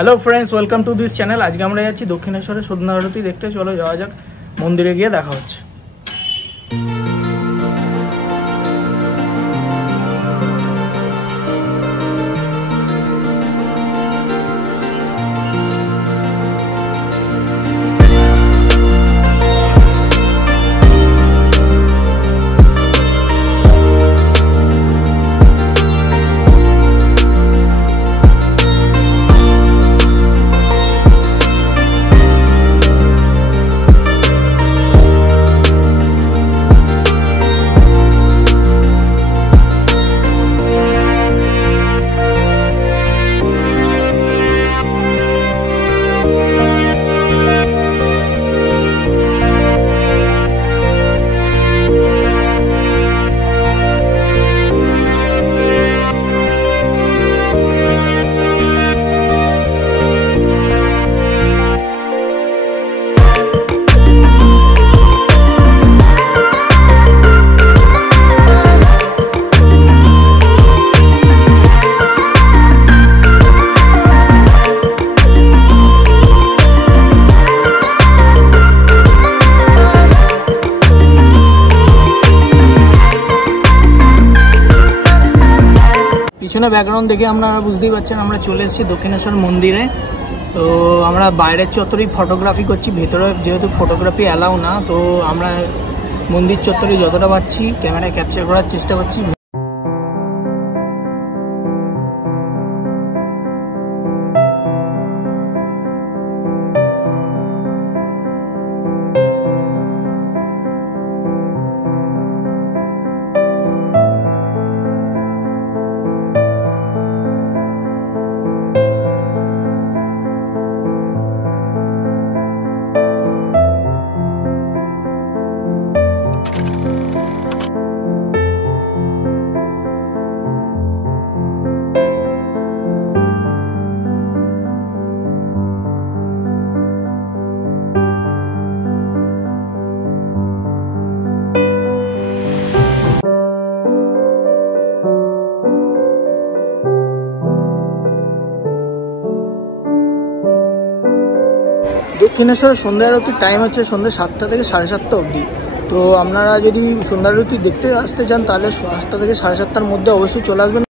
Hello friends, welcome to this channel. आज के আমরা যাচ্ছি দক্ষিণেশ্বরে সন্ধ্যা আরতি দেখতে। চলো যাওয়া যাক, মন্দিরে গিয়ে দেখা হচ্ছে। পিছনে ব্যাকগ্রাউন্ড দেখে আপনারা বুঝতেই পারছেন আমরা চলে এসেছি দক্ষিণেশ্বর মন্দিরে। তো আমরা বাইরের চত্বরেই ফটোগ্রাফি করছি, ভেতরে যেহেতু ফটোগ্রাফি অ্যালাউ না, তো আমরা মন্দির চত্বরে যতটা পাচ্ছি ক্যামেরায় ক্যাপচার করার চেষ্টা করছি। দক্ষিণেশ্বরের সন্ধ্যা আরতির টাইম হচ্ছে সন্ধ্যা 7টা থেকে 7:30 অবধি। তো আপনারা যদি সন্ধ্যা আরতি দেখতে আসতে চান তাহলে 8টা থেকে 7:30টার মধ্যে অবশ্যই চলে আসবেন।